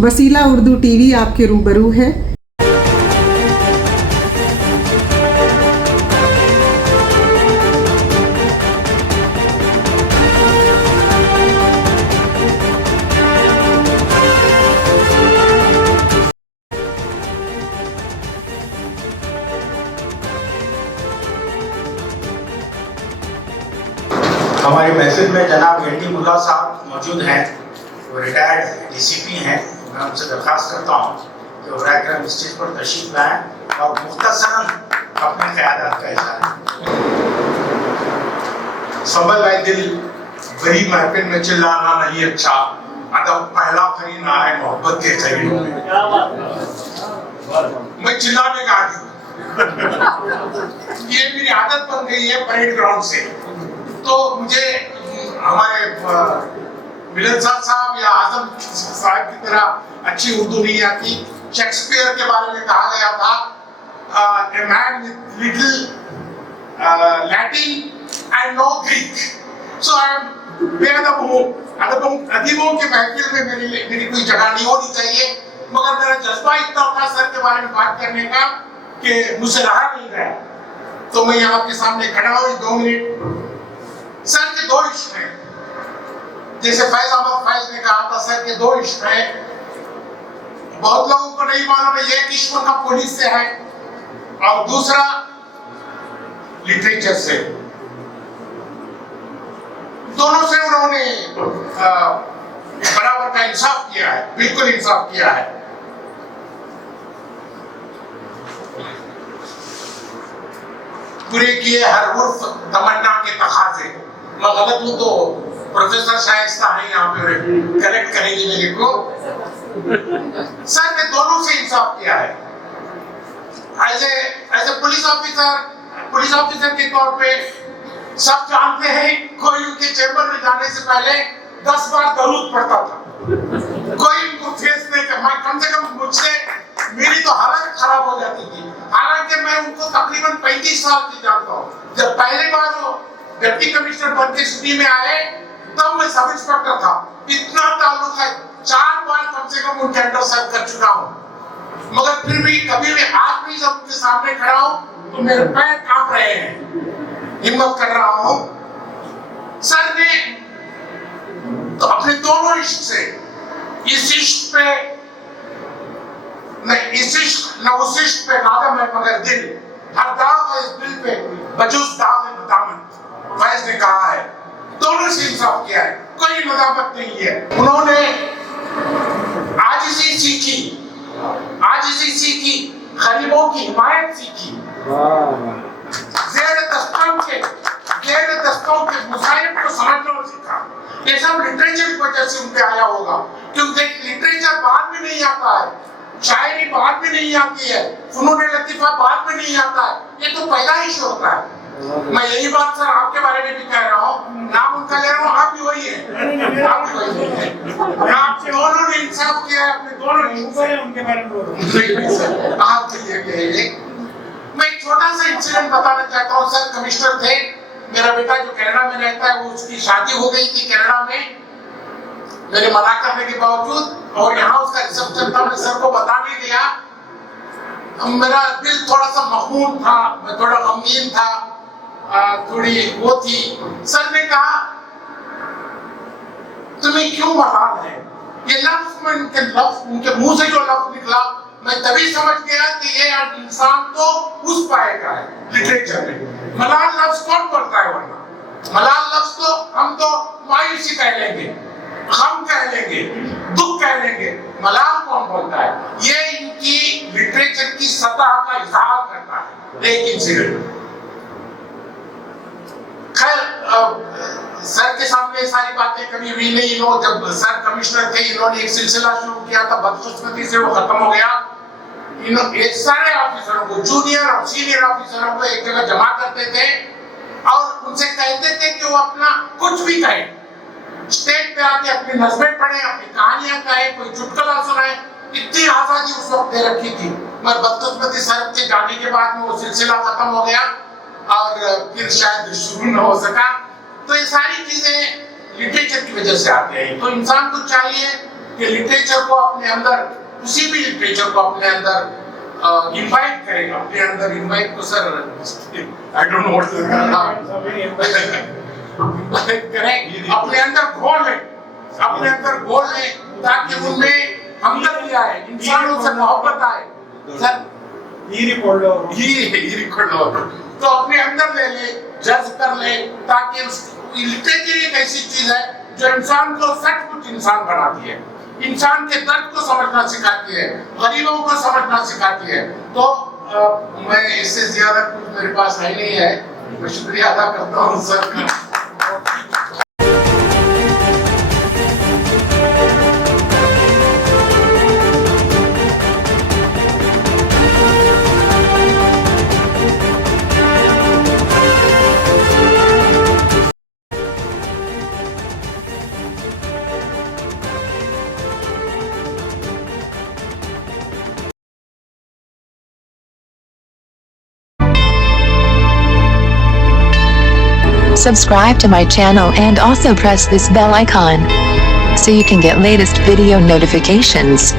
वसीला उर्दू टीवी आपके रूबरू है। हमारे महफिल में जनाब NMD मुल्ला साहब मौजूद हैं, वो रिटायर्ड DCP हैं। मैं उनसे दरख्वास्त करता हूँ कि वो कार्यक्रम स्टेज पर तशरीफ लाएं और मुख्तसरन अपने क़यादत का इज़हार करें। सबल है दिल बड़ी महफिल में चिल्लाना नहीं अच्छा, अदब पहला करीना है मोहब्बत के करीनों में। मैं चिल्लाने का आदी ये मेरी आदत बन गई है परेड ग्राउंड से। तो मुझे हमारे मिलन साहब या आजम साहब की तरह अच्छी उर्दू नहीं आती। शेक्सपियर के बारे में कहा गया था, a man with little Latin and no Greek. So I am बेअदब हूँ। अदीबों के महफिल में मेरी कोई जगह नहीं होनी चाहिए, मगर मेरा जज्बा इतना था सर के बारे में बात करने का कि मुझसे रहा नहीं गया। तो मैं यहाँ आपके सामने खड़ा हूँ 2 मिनट। सर के 2 इश्क हैं, जैसे फैज अहमद फैज ने कहा था सर के 2 इश्क हैं। बहुत लोगों को नहीं मालूम है, एक इश्क उनका पुलिस से है और दूसरा लिटरेचर से। दोनों से उन्होंने बराबर का इंसाफ किया है, बिल्कुल इंसाफ किया है। पूरे किए हर उर्फ तमन्ना के तकाज़े। मैं गलत हूँ तो प्रोफेसर शाइस्ता है यहाँ पे करेक्ट करेंगे मेरे को। सर ने दोनों से इंसाफ किया है। एज ए पुलिस ऑफिसर के तौर पे सब जानते हैं, कोई उनके चैम्बर में जाने से पहले 10 बार दरूद पढ़ता था। कोई उनको फेस नहीं कर, कम से कम मुझसे मेरी तो हालत खराब हो जाती थी। हालांकि मैं उनको तकरीबन 35 साल से जानता हूँ। जब पहली बार वो डिप्टी कमिश्नर बन के सिटी में आए तब मैं सब इंस्पेक्टर था। इतना ताल्लुक है, 4 बार कम से कम उनके अंडर सर्व कर चुका हूँ। मगर फिर भी कभी भी आज भी जब उनके सामने खड़ा हूँ तो मेरे पैर कांप रहे हैं, हिम्मत कर रहा हूँ। सर ने तो अपने दोनों इश्क से, इस इश्क पे न उस इश्क पे नादम है मगर दिल, हर दाग है इस दिल पे बजूस दाग है नदामत। फैज ने कहा है, दोनों से इंसाफ किया है, कोई नदामत नहीं है। उन्होंने आजिज़ी सीखी, गरीबों की हिमायत सीखी, ज़ेर दस्तों के मुसाइब को समझना सीखा। ये सब लिटरेचर की वजह से उनपे आया होगा, क्योंकि लिटरेचर बाद में नहीं आता है, शायरी बाद में नहीं आती है, फनून लतीफा बाद में नहीं आता है, ये तो पैदाइश होता है। मैं यही बात सर आपके बारे में भी कह रहा हूँ, नाम उनका ले रहा हूँ, आप भी वही है, आप भी वही है। आप दोनों ने इंसाफ किया है, अपने दोनों ने उनके बारे में आप कहिए। मैं एक छोटा सा इंसिडेंट बताना चाहता हूँ। सर कमिश्नर थे, मेरा बेटा जो कनाडा में रहता है वो उसकी शादी हो गई थी कनाडा में, मेरे मना करने के बावजूद, और यहाँ उसका रिसेप्शन था। मैं सर को बता नहीं दिया, मेरा दिल थोड़ा सा मखमून था, मैं थोड़ा गमगीन था, थोड़ी वो थी। सर ने कहा तुम्हें क्यों मलाल है? ये लफ्ज में उनके मुंह से जो लफ्ज निकला, मैं तभी समझ गया कि ये इंसान तो उस पाए का है लिटरेचर में। मलाल लफ्ज कौन बोलता है? वरना मलाल लफ्ज तो हम तो मायूसी कह लेंगे, गम कह लेंगे, दुख कह लेंगे। मलाल कौन बोलता है? ये इनकी लिटरेचर की सतह का इज़हार करता है। एक इंसिडेंट, खैर सर के सामने सारी बातें कभी हुई नहीं। जब सर कमिश्नर थे, इन्होंने एक सिलसिला शुरू किया था, बदकिस्मती से वो खत्म हो गया। एक सारे ऑफिसरों को, जूनियर और सीनियर ऑफिसरों को एक जगह जमा करते थे और उनसे कहते थे कि वो अपना कुछ भी कहे, स्टेज पे आके अपनी नज़में पढ़े, अपनी कहानियां कहे, कोई चुटकुला सुनाए। इतनी आजादी उस वक्त दे रखी थी। मगर बदकिस्मती सर के जाने के बाद में वो सिलसिला खत्म हो गया और फिर शायद शुरू न हो सका। तो ये सारी चीजें लिटरेचर की वजह से आते हैं। तो इंसान को चाहिए कि लिटरेचर को अपने अंदर, किसी भी लिटरेचर को अपने अंदर इनवाइट करें, अपने अंदर इनवाइट को sir I don't know what करें, अपने अंदर घोल लें, अपने अंदर घोल लें ताकि उनमें हमदर्दी आए, इंसानों से मोहब्बत आए। सर ये रिकॉर्ड लो तो अपने अंदर ले ले, जज कर ले, ताकि लिटरेचर एक ऐसी चीज है जो इंसान को सचमुच इंसान बनाती है, इंसान के दर्द को समझना सिखाती है, गरीबों को समझना सिखाती है। तो मैं इससे ज्यादा कुछ मेरे पास है नहीं है। मैं शुक्रिया अदा करता हूँ सर का। Subscribe to my channel and also press this bell icon so you can get latest video notifications.